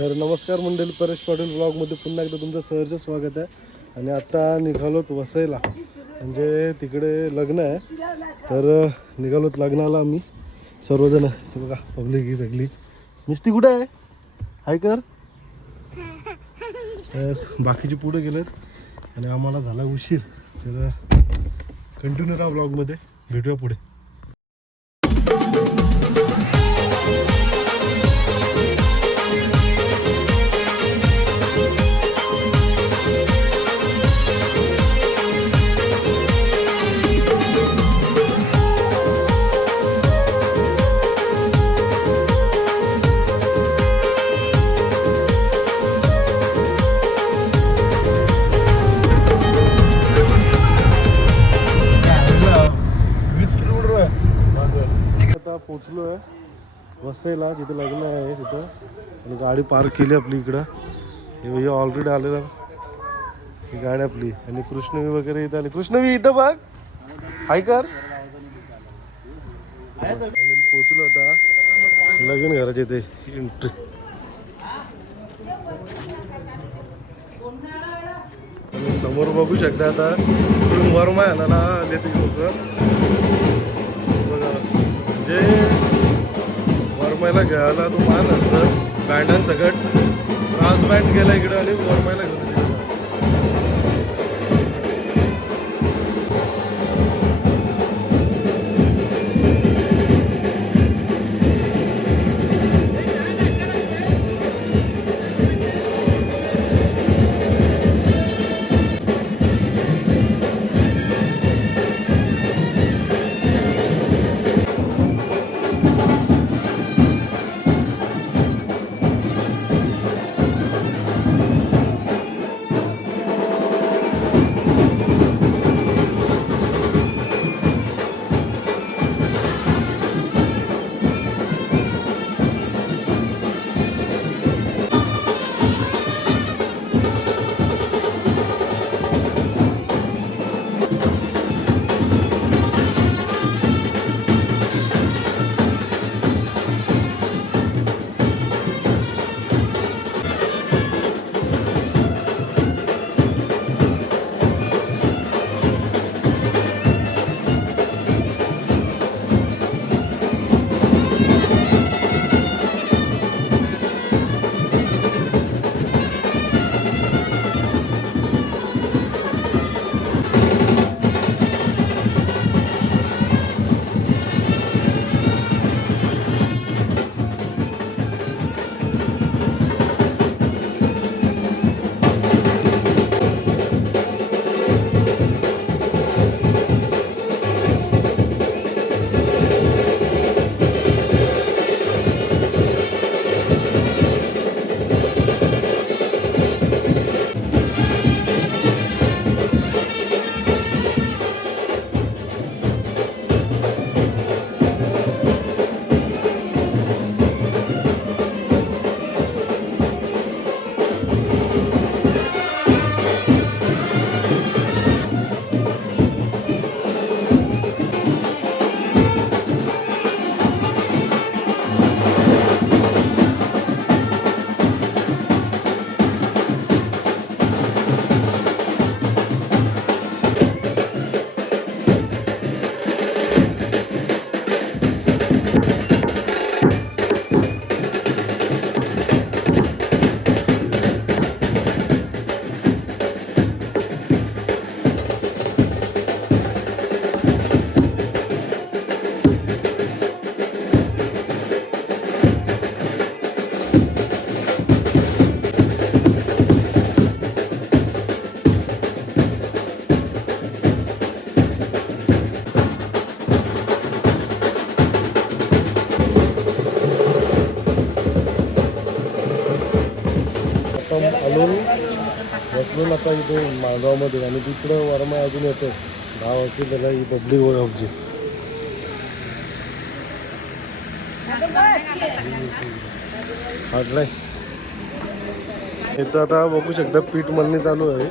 तर नमस्कार मंडळी, परेश पाटील ब्लॉगमध्ये पुन्हा एकदा तुमचं सहर्ष स्वागत आहे. आणि आता निघालोत वसईला, म्हणजे तिकडे लग्न आहे. तर निघालोत लग्नाला आम्ही सर्वजण. हे बघा पब्लिक ही सगळी. मिस्टी कुठे आहे? हाय कर. तर बाकीचे पुढे गेलेत आणि आम्हाला झाला उशीर. तर कंटिन्यू राहा ब्लॉगमध्ये, भेटूया पुढे. आता पोचलो आहे वसईला, जिथं लग्न आहे तिथं. आणि गाडी पार्क केली आपली इकडं. हे ऑलरेडी आलेला ही गाडी आपली. आणि कृष्णवी वगैरे इथं आली. कृष्णवी इथं बघ, हाय कर. फायनल पोचलो आता लगीन घराच्या इथे एंट्री. समोर बघू शकता आता वरमा याला आले ते लोक. बघा, म्हणजे वरमायला घ्यायला तो मान असतं बँडांसकट. ब्रास बँड गेला इकडं आणि वरमायला घेऊन आलो बसलो आता इथे माळगावमध्ये. आणि तिकडं वरमा अजून येतो 10 वाजता. त्याला ही पब्लिक वर आमची हाटलाय इथं. आता बघू शकता पीठ मळणी चालू आहे.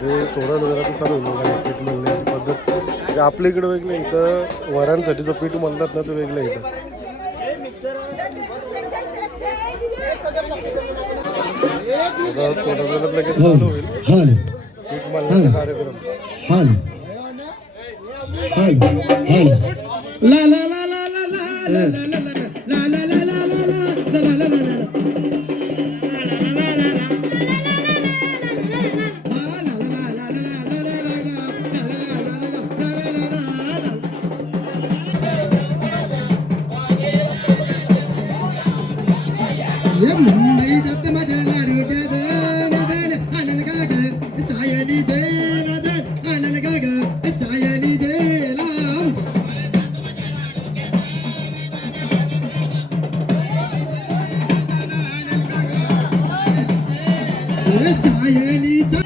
ते थोडा वेळात चालू होईल पीठ मळण्याची पद्धत. जे आपल्या इकडं वेगळं, इथं वरांसाठीचं पीठ मळतात ना, ते वेगळं इथं. आता थोड्या वेळात लगेच चालू होईल पीठ मळण्याचा कार्यक्रम. ला ला ला ला ला ला ला ला ला ला ला ला ला ला ला ला. मुंबई जाते माझ्या लाडूच्या दन आनंद गाग सायली जय दन आनंद गाग सायली जय लाम. सायलीचा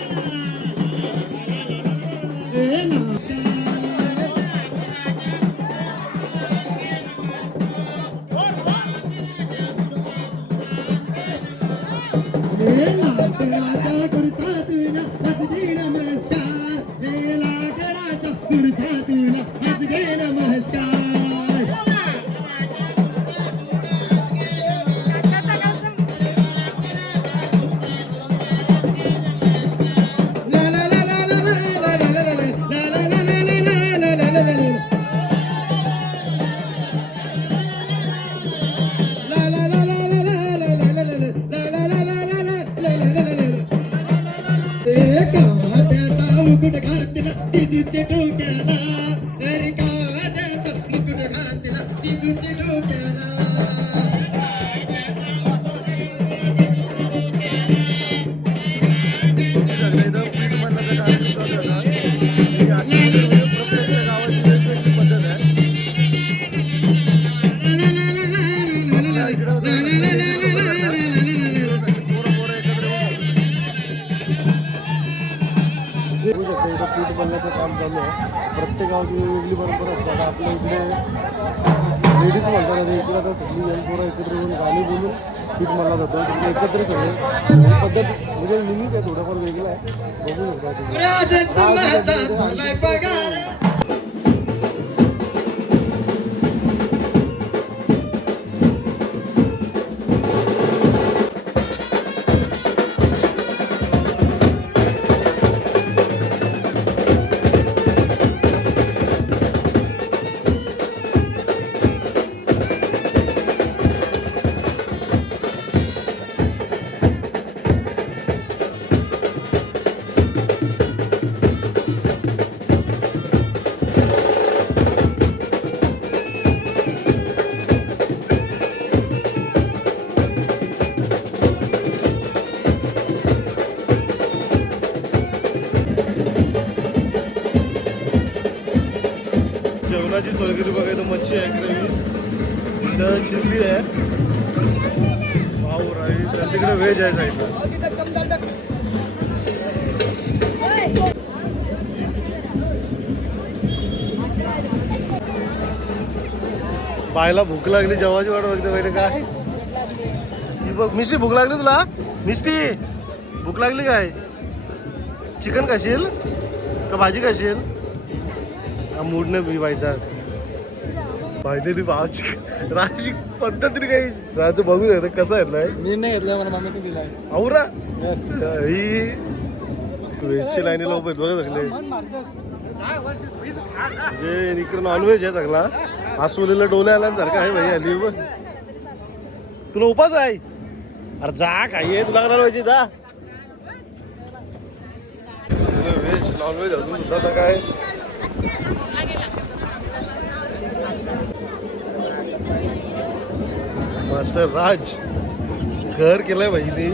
लाकडाचा खुर्सातून हसगे नमस्कार. हे लाकडाच्या खुर्सातून हसगे नमस्कार. ला ला ला ला ला ला ला ला ला ला ला ला ला ला ला. मुकुट घातला तिजूच्या डोक्याला. अरे काट्याचा मुकुट घातला तिजूच्या डोक्याला. पीठ मळण्याचा कार्यक्रम चालू आहे. ही अशी प्रत्येक गावाची वेगवेगळी पद्धत आहे. बघू शकता इथं पीठ बनण्याचं काम चालू आहे. प्रत्येक गावाची वेगवेगळी परंपरा असते. आता आपल्या इकडे लेडीज म्हणतात आणि इकडे आता सगळी यंग पोरं एकत्र येऊन गाणी बोलून पीठ मारला जातो. तिकडे एकत्र सगळे ही पद्धत म्हणजे युनिक आहे, थोडंफार वेगळं आहे. बघू शकता. जेवणाची सोय केली बघा. इथं मच्छी आहे, ग्रेव्ही, इथं चिल्ली आहे, पाव राईस, आणि तिकडे व्हेज आहे साईडला. बायला भूक लागली, जेवायची वाट बघते पहिले काय. ही बघ मिष्टी, भूक लागली तुला? मिष्टी भूक लागली काय? चिकन खाशील का भाजी खाशील? मूडने व्हायचा फायनली भावाची राजी पद्धतीने काही राज बघू शकता कसं आहे ना. निर्णय घेतला मला मामाने दिला. औरा ही व्हेजची लाईनीला उभे बघा सगळे. जे इकडे नॉनव्हेज आहे सगळा. आसवलेला डोले आल्यासारखं आहे भाई. आली बघ तुला उपास आहे. अरे जा काही आहे तुला करायला पाहिजे जा. व्हेज नॉनव्हेज अजून सुद्धा आता काय. मास्टर राज घर केलंय भाईने.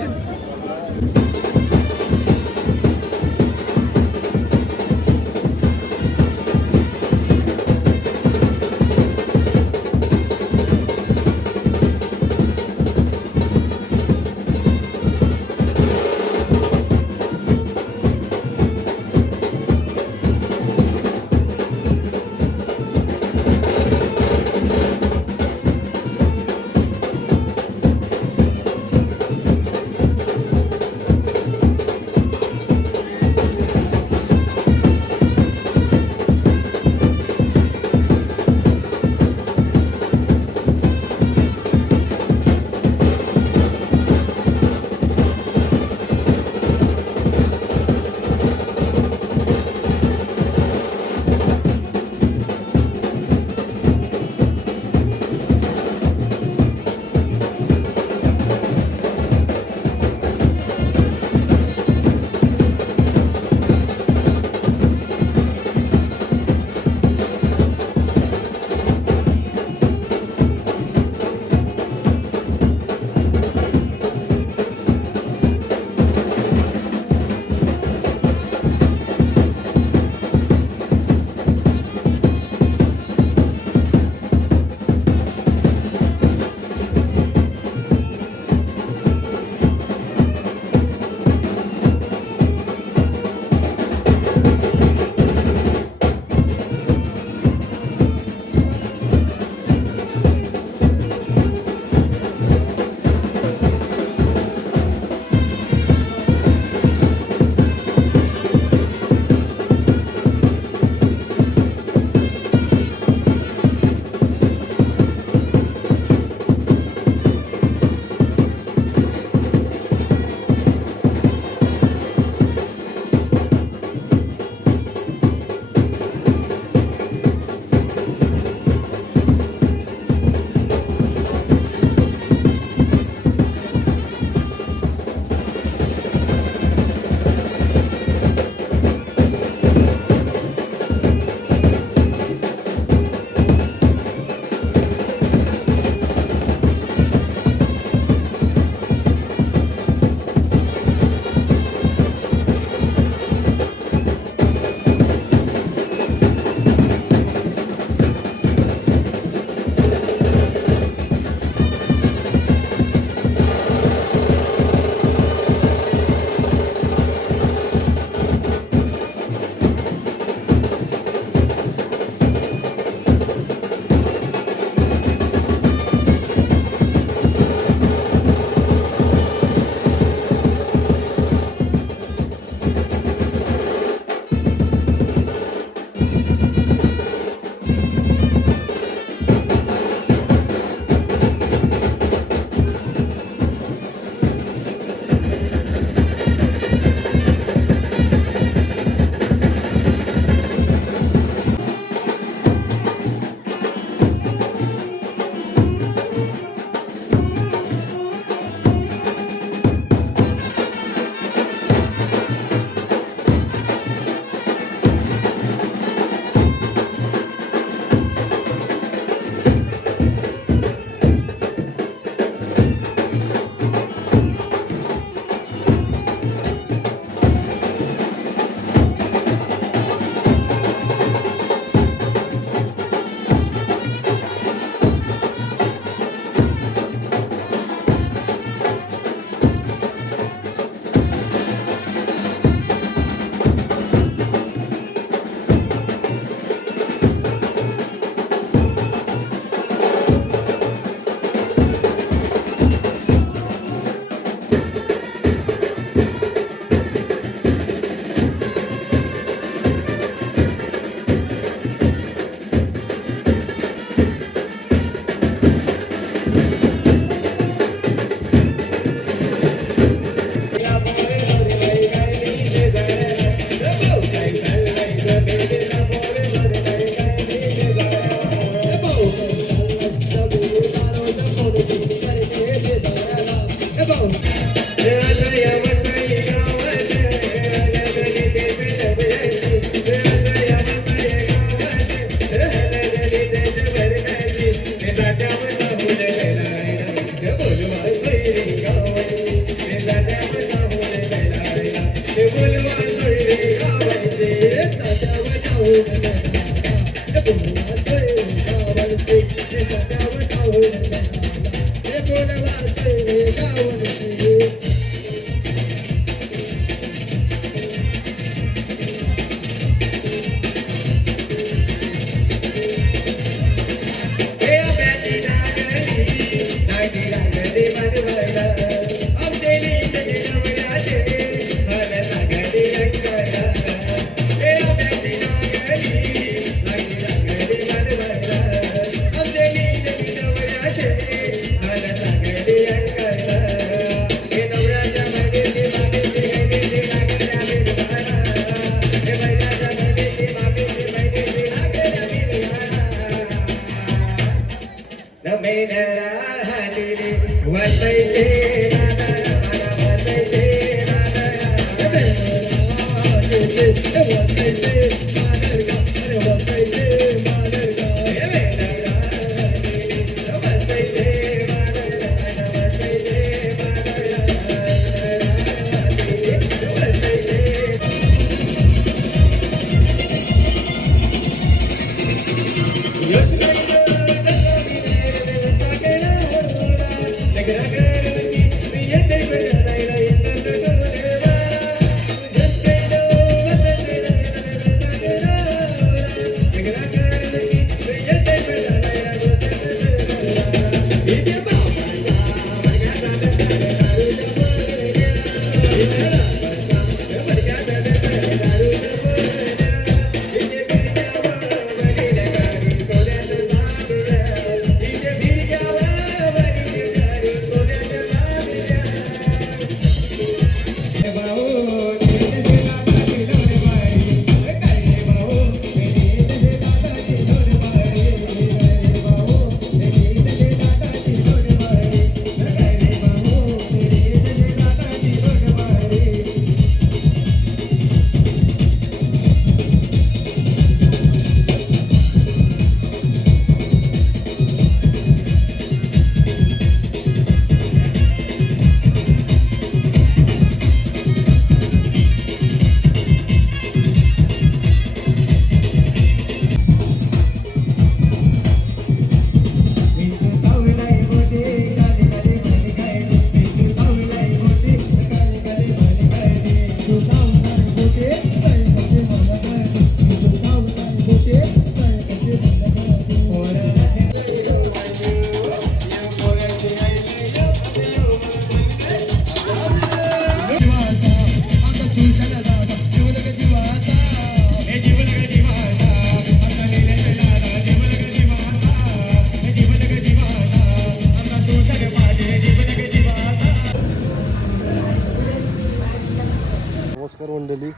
नमस्कार मंडळी.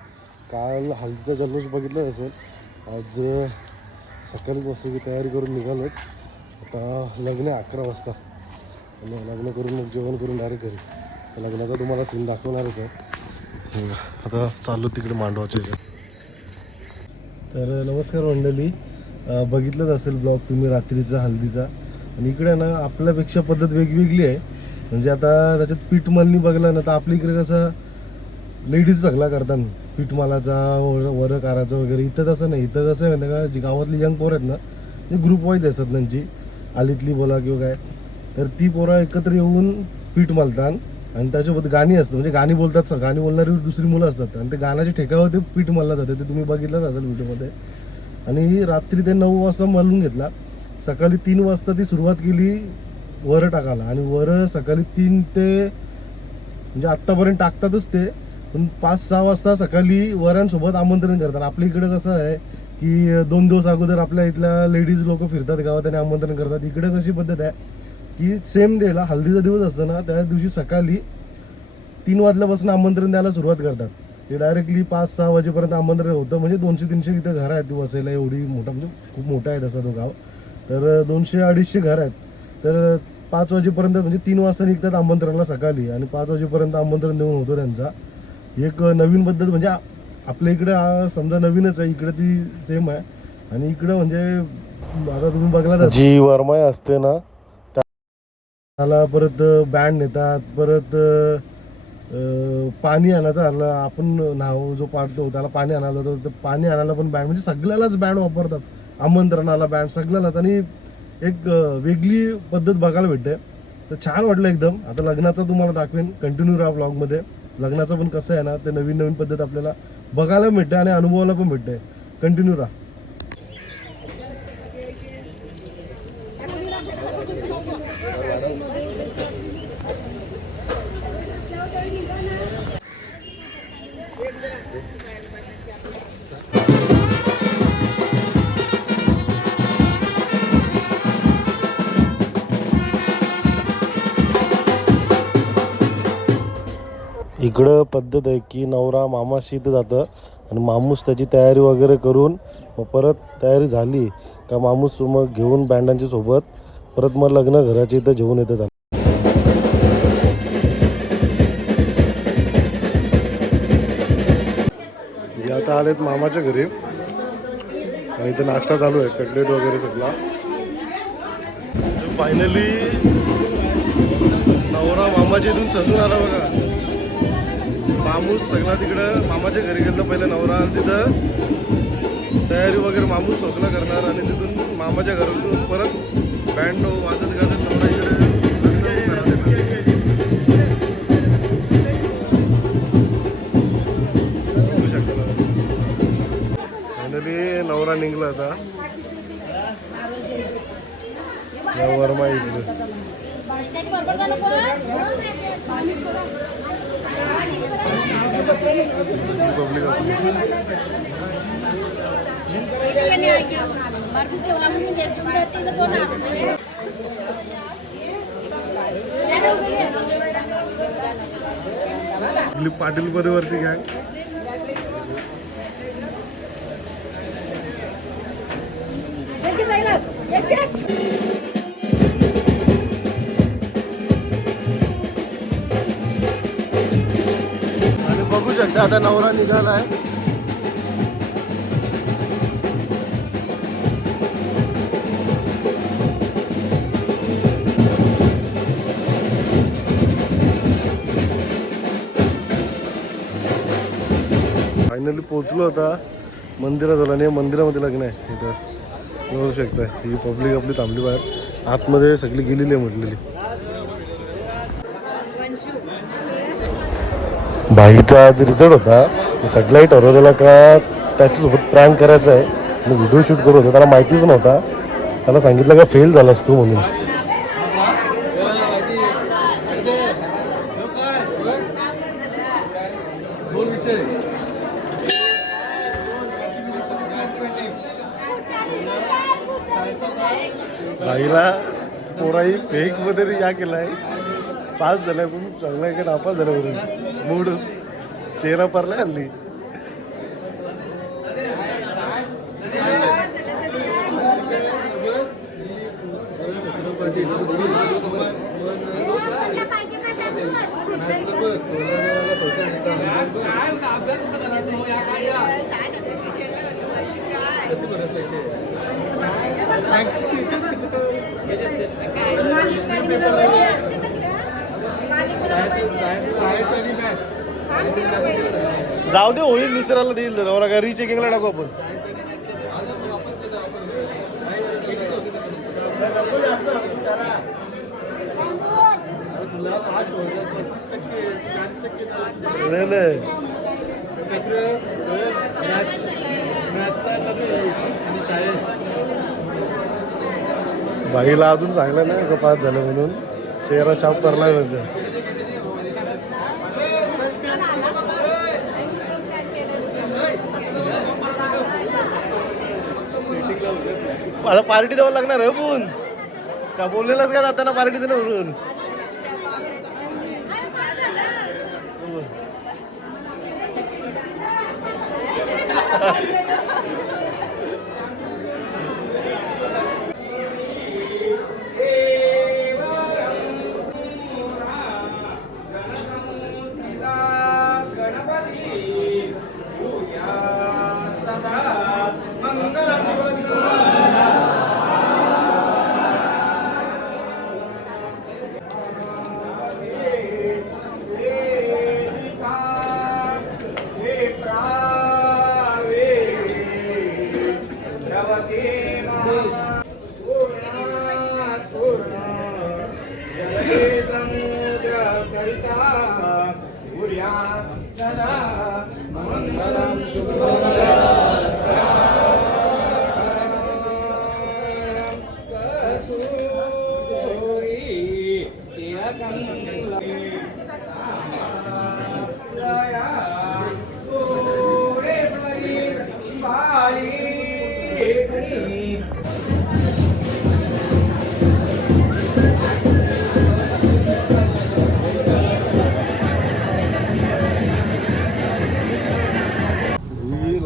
काल हल्दीचा जल्लोष बघितला असेल. आज सकाळीच मस्तपैकी तयारी करून निघालोत. आता लग्न आहे 11 वाजता आणि लग्न करून मग जेवण करून डायरेक्ट घरी. लग्नाचा तुम्हाला सीन दाखवणारच आहे. आता चाललो तिकडे मांडवाच्या इथे. तर नमस्कार मंडळी. बघितलंच असेल ब्लॉग तुम्ही रात्रीचा हल्दीचा. आणि इकडे ना आपल्यापेक्षा पद्धत वेगवेगळी आहे. म्हणजे आता त्याच्यात पीठ मळणी बघलं ना तर आपल्या इकडे कसं लेडीज सगळा करतात पीठमालाचा वरकाराचा वगैरे. इथं तसं नाही. इथं कसं आहे माहिती का, जी गावातली यंग पोरं आहेत ना ते ग्रुप वाईज असतात त्यांची, आलीतली बोला किंवा काय, तर ती पोरं एकत्र येऊन पीठ मळतात. आणि त्याच्याबद्दल गाणी असतात. म्हणजे गाणी बोलतात. गाणी बोलणारी दुसरी मुलं असतात आणि ते गाण्याच्या ठेक्यावर ते पीठ मळलं जातं. ते तुम्ही बघितलंच असेल व्हिडिओमध्ये. आणि रात्री ते 9 वाजता मळून घेतला. सकाळी 3 वाजता ती सुरुवात केली वरं टाकायला. आणि वरं सकाळी 3 ते म्हणजे आत्तापर्यंत टाकतातच ते. पण 5-6 वाजता सकाळी वरांसोबत आमंत्रण करतात. आपल्या इकडे कसं आहे की 2 दिवस अगोदर आपल्या इथल्या लेडीज लोक फिरतात गावात आणि आमंत्रण करतात. इकडे कशी पद्धत आहे की सेम डेला हल्दीचा दिवस असतो ना त्या दिवशी सकाळी 3 वाजल्यापासून आमंत्रण द्यायला सुरुवात करतात. ते डायरेक्टली 5-6 वाजेपर्यंत आमंत्रण होतं. म्हणजे 200-300 इथं घरं आहेत वसायला. एवढी मोठा म्हणजे खूप मोठा आहे तसा तो गाव. तर 200-250 घरं आहेत. तर 5 वाजेपर्यंत म्हणजे 3 वाजता निघतात आमंत्रणाला सकाळी आणि 5 वाजेपर्यंत आमंत्रण देऊन होतं त्यांचा. एक नवीन पद्धत म्हणजे आपल्या इकडे समजा नवीनच आहे. इकडे ती सेम आहे. आणि इकडं म्हणजे आता तुम्ही बघला जी वरमाय असते ना त्याला परत बँड नेतात. परत पाणी आणायचं आलं आपण नाव जो पाडतो त्याला पाणी आणायला जातो. तर पाणी आणायला पण बँड म्हणजे सगळ्यालाच बँड वापरतात. आमंत्रणाला बँड सगळ्यालाच. आणि एक वेगळी पद्धत बघायला भेटते. तर छान वाटलं एकदम. आता लग्नाचं तुम्हाला दाखवेन, कंटिन्यू राहा व्लॉगमध्ये. लग्नाचं पण कसं आहे ना, ते नवीन नवीन पद्धत आपल्याला बघायला मिळते आणि अनुभवायला पण भेटते. कंटिन्यू राहा. इकडं पद्धत आहे की नवरा मामाशी इथं जातं आणि मामूस त्याची तयारी वगैरे करून मग परत तयारी झाली का मामूस मग घेऊन बँडांच्या सोबत परत मग लग्न घराच्या इथं जेवून येतं. आता आलेत मामाच्या घरी आणि इथं नाश्ता चालू आहे, कटलेट वगैरे सगळा. फायनली नवरा मामाच्या इथून सजून आला बघा. मामूस सगळा तिकडं मामाच्या घरी गेला पहिला नवरा आणि तिथं तयारी वगैरे मामूस सगळं करणार आणि तिथून मामाच्या घरातून परत बँड वाजत गाजत नवरा इकडे बघू शकता. फायनली नवरा निघला आता वर्मा इकडे. पाटील परिवारची गँग. आणि बघू शकता आता नवरा निघालाय. फायनली पोहोचलो होता मंदिरात आला आणि मंदिरामध्ये लग्न आहे इथं बघू शकता. ही पब्लिक आपली थांबली बाहेर, आतमध्ये सगळी गेलेली आहे म्हटलेली. भाईचा आज रिझल्ट होता, सगळ्याही ठरवलेला का त्याच्यासोबत प्रँक करायचा आहे आणि व्हिडिओ शूट करत होता. त्याला माहितीच नव्हता, त्याला सांगितलं का फेल झालास तू म्हणून. भाईला पोराही फेक मध्ये या केलाय, पास झालाय पण चांगला का नापास झाला म्हणून मूड चेहरा पडलाय हल्ली. जाऊ दे, होईल दुसऱ्याला देईल. नवरा का रिचेकिंगला टाकू आपण. भाईला अजून सांगलं नाही का पास झालं म्हणून, चेहरा शाप करला म्हणजे. आता पार्टी द्यावं लागणार आहे पण का बोललेलाच का जाताना पार्टी देणं म्हणून. करिता सूर्या सदा मंगलम शुभमंगलम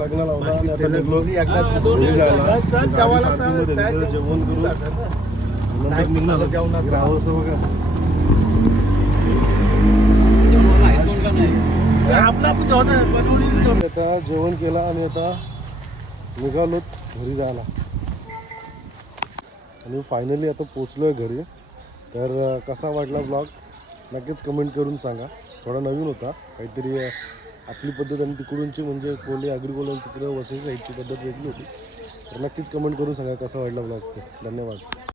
लग्न लावला आणि आता निघलो घरी जायला. पार्किंगमध्ये तिकडे जेवण करू नंतर निघणार जावंसं बघा. आता जेवण केलं आणि आता निघालो घरी जायला आणि फायनली आता पोचलो आहे घरी. तर कसा वाटला ब्लॉग नक्कीच कमेंट करून सांगा. थोडा नवीन होता काहीतरी आपली पद्धत आणि तिकडूनची म्हणजे कोल्हे आगरी कोल्हे तिकडे वसई साईडची पद्धत वेगळी होती. तर नक्कीच कमेंट करून सांगा कसा वाटला ब्लॉग ते. धन्यवाद.